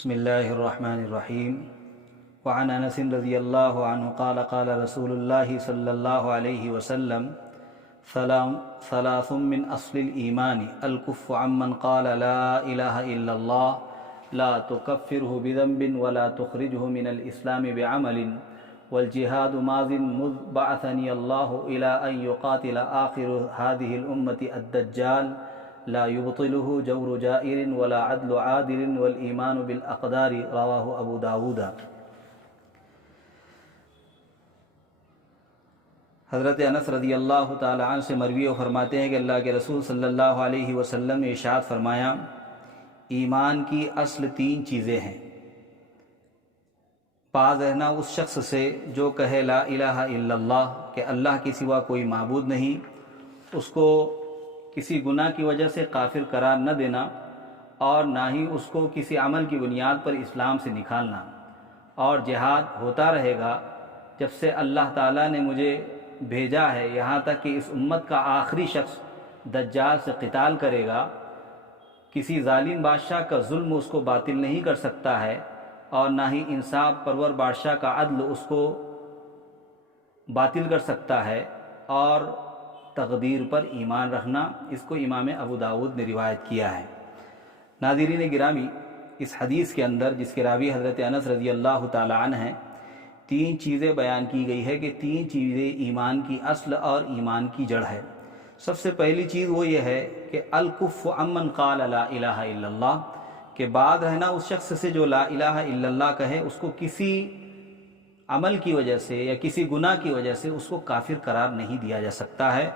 بسم الله الرحمن الرحيم. وعن أنس رضي الله عنه قال قال رسول الله صلى الله عليه وسلم ثلاث من أصل الإيمان الكف عمن قال لا إله إلا الله لا تكفره بذنب ولا تخرجه من الإسلام بعمل والجهاد ماض مذ بعثني الله إلى أن يقاتل آخر هذه الأمة الدجال لا يبطله جور جائر ولا عدل عادل والإيمان بالأقدار رواه ابو داود. حضرت انس رضی اللہ تعالی عنہ سے مروی و فرماتے ہیں کہ اللہ کے رسول صلی اللہ علیہ وسلم نے ارشاد فرمایا، ایمان کی اصل تین چیزیں ہیں. باز رہنا اس شخص سے جو کہے لا الہ الا اللہ کہ اللہ کے سوا کوئی معبود نہیں، اس کو کسی گناہ کی وجہ سے کافر قرار نہ دینا اور نہ ہی اس کو کسی عمل کی بنیاد پر اسلام سے نکالنا. اور جہاد ہوتا رہے گا جب سے اللہ تعالیٰ نے مجھے بھیجا ہے، یہاں تک کہ اس امت کا آخری شخص دجال سے قتال کرے گا. کسی ظالم بادشاہ کا ظلم اس کو باطل نہیں کر سکتا ہے اور نہ ہی انصاف پرور بادشاہ کا عدل اس کو باطل کر سکتا ہے. اور تقدیر پر ایمان رکھنا، اس کو امام ابو داود نے روایت کیا ہے. ناظرین گرامی، اس حدیث کے اندر جس کے راوی حضرت انس رضی اللہ تعالی عنہ ہیں، تین چیزیں بیان کی گئی ہے کہ تین چیزیں ایمان کی اصل اور ایمان کی جڑ ہے. سب سے پہلی چیز وہ یہ ہے کہ الکف عمن قال لا الہ الا اللہ، کہ بعد رہنا اس شخص سے جو لا الہ الا اللہ کہے، اس کو کسی عمل کی وجہ سے یا کسی گناہ کی وجہ سے اس کو کافر قرار نہیں دیا جا سکتا ہے.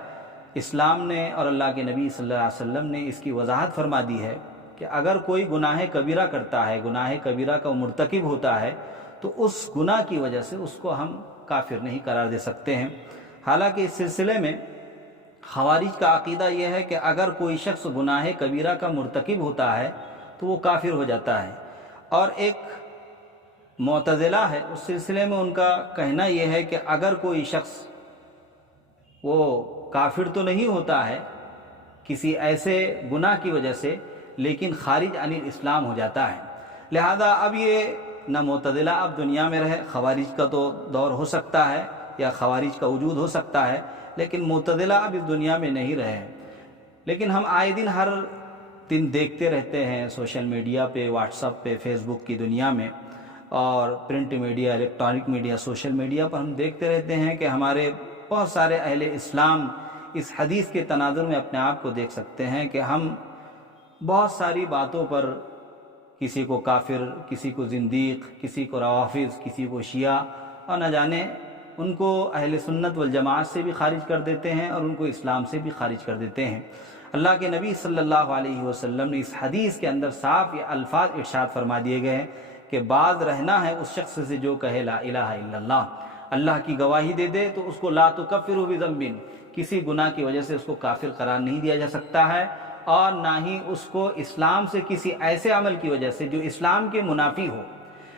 اسلام نے اور اللہ کے نبی صلی اللہ علیہ وسلم نے اس کی وضاحت فرما دی ہے کہ اگر کوئی گناہ کبیرہ کرتا ہے، گناہ کبیرہ کا مرتکب ہوتا ہے، تو اس گناہ کی وجہ سے اس کو ہم کافر نہیں قرار دے سکتے ہیں. حالانکہ اس سلسلے میں خوارج کا عقیدہ یہ ہے کہ اگر کوئی شخص گناہ کبیرہ کا مرتکب ہوتا ہے تو وہ کافر ہو جاتا ہے. اور ایک معتزلہ ہے، اس سلسلے میں ان کا کہنا یہ ہے کہ اگر کوئی شخص وہ کافر تو نہیں ہوتا ہے کسی ایسے گناہ کی وجہ سے، لیکن خارج عن الاسلام ہو جاتا ہے. لہذا اب یہ نہ معتزلہ اب دنیا میں رہے، خوارج کا تو دور ہو سکتا ہے یا خوارج کا وجود ہو سکتا ہے، لیکن معتزلہ اب اس دنیا میں نہیں رہے. لیکن ہم آئے دن ہر دن دیکھتے رہتے ہیں سوشل میڈیا پہ، واٹس ایپ پہ، فیس بک کی دنیا میں اور print media, electronic media, social media پر ہم دیکھتے رہتے ہیں کہ ہمارے بہت سارے اہل اسلام اس حدیث کے تناظر میں اپنے آپ کو دیکھ سکتے ہیں کہ ہم بہت ساری باتوں پر کسی کو کافر، کسی کو زندیق، کسی کو روافض، کسی کو شیعہ، اور نہ جانے ان کو اہل سنت والجماعت سے بھی خارج کر دیتے ہیں اور ان کو اسلام سے بھی خارج کر دیتے ہیں. اللہ کے نبی صلی اللہ علیہ وسلم نے اس حدیث کے اندر صاف یہ الفاظ ارشاد فرما دیے گئے ہیں کہ باز رہنا ہے اس شخص سے جو کہے لا الہ الا اللہ، اللہ کی گواہی دے دے تو اس کو لا تکفرہ بذنب، کسی گناہ کی وجہ سے اس کو کافر قرار نہیں دیا جا سکتا ہے، اور نہ ہی اس کو اسلام سے کسی ایسے عمل کی وجہ سے جو اسلام کے منافی ہو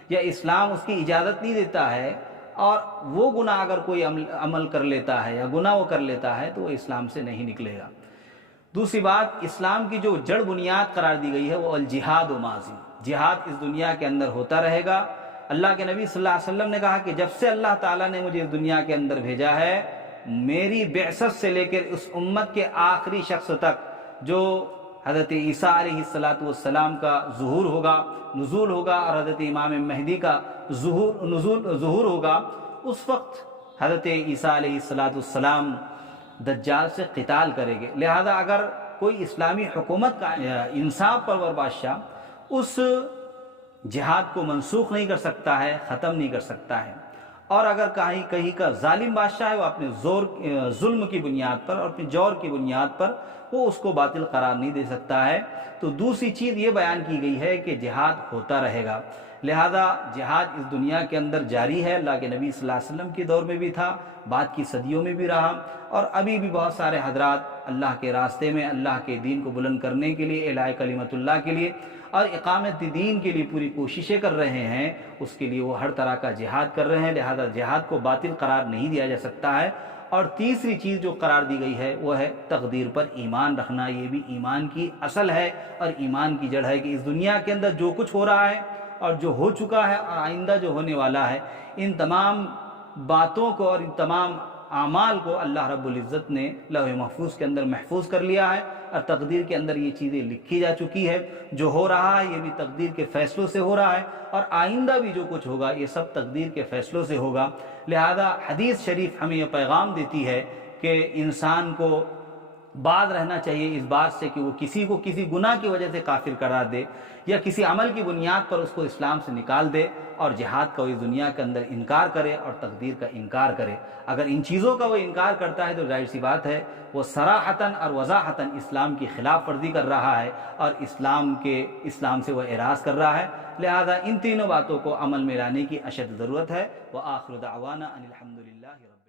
یا اسلام اس کی اجازت نہیں دیتا ہے، اور وہ گناہ اگر کوئی عمل کر لیتا ہے یا گناہ وہ کر لیتا ہے تو وہ اسلام سے نہیں نکلے گا. دوسری بات، اسلام کی جو جڑ بنیاد قرار دی گئی ہے وہ الجہاد و ماضی، جہاد اس دنیا کے اندر ہوتا رہے گا. اللہ کے نبی صلی اللہ علیہ وسلم نے کہا کہ جب سے اللہ تعالیٰ نے مجھے اس دنیا کے اندر بھیجا ہے، میری بعثت سے لے کر اس امت کے آخری شخص تک جو حضرت عیسیٰ علیہ السلام کا ظہور ہوگا، نزول ہوگا، اور حضرت امام مہدی کا ظہور ہوگا، اس وقت حضرت عیسیٰ علیہ السلام دجال سے قتال کریں گے. لہذا اگر کوئی اسلامی حکومت کا انصاف پرور بادشاہ اس جہاد کو منسوخ نہیں کر سکتا ہے، ختم نہیں کر سکتا ہے، اور اگر کہیں کا ظالم بادشاہ ہے وہ اپنے ظلم کی بنیاد پر اور اپنے جور کی بنیاد پر وہ اس کو باطل قرار نہیں دے سکتا ہے. تو دوسری چیز یہ بیان کی گئی ہے کہ جہاد ہوتا رہے گا. لہذا جہاد اس دنیا کے اندر جاری ہے، اللہ کے نبی صلی اللہ علیہ وسلم کے دور میں بھی تھا، بعد کی صدیوں میں بھی رہا، اور ابھی بھی بہت سارے حضرات اللہ کے راستے میں اللہ کے دین کو بلند کرنے کے لیے، اعلاء کلمت اللہ کے لیے اور اقامت دین کے لیے پوری کوششیں کر رہے ہیں. اس کے لیے وہ ہر طرح کا جہاد کر رہے ہیں. لہذا جہاد کو باطل قرار نہیں دیا جا سکتا ہے. اور تیسری چیز جو قرار دی گئی ہے وہ ہے تقدیر پر ایمان رکھنا. یہ بھی ایمان کی اصل ہے اور ایمان کی جڑ ہے کہ اس دنیا کے اندر جو کچھ ہو رہا ہے اور جو ہو چکا ہے اور آئندہ جو ہونے والا ہے، ان تمام باتوں کو اور ان تمام اعمال کو اللہ رب العزت نے لوح محفوظ کے اندر محفوظ کر لیا ہے، اور تقدیر کے اندر یہ چیزیں لکھی جا چکی ہے۔ جو ہو رہا ہے یہ بھی تقدیر کے فیصلوں سے ہو رہا ہے، اور آئندہ بھی جو کچھ ہوگا یہ سب تقدیر کے فیصلوں سے ہوگا۔ لہذا حدیث شریف ہمیں یہ پیغام دیتی ہے کہ انسان کو باز رہنا چاہیے اس بات سے کہ وہ کسی کو کسی گناہ کی وجہ سے کافر قرار دے، یا کسی عمل کی بنیاد پر اس کو اسلام سے نکال دے، اور جہاد کا وہ اس دنیا کے اندر انکار کرے اور تقدیر کا انکار کرے۔ اگر ان چیزوں کا وہ انکار کرتا ہے تو ظاہر سی بات ہے وہ صراحتاً اور وضاحتاً اسلام کی خلاف ورزی کر رہا ہے، اور اسلام سے وہ اعراض کر رہا ہے۔ لہذا ان تینوں باتوں کو عمل میں لانے کی اشد ضرورت ہے۔ وآخر دعوانا ان الحمد للہ رب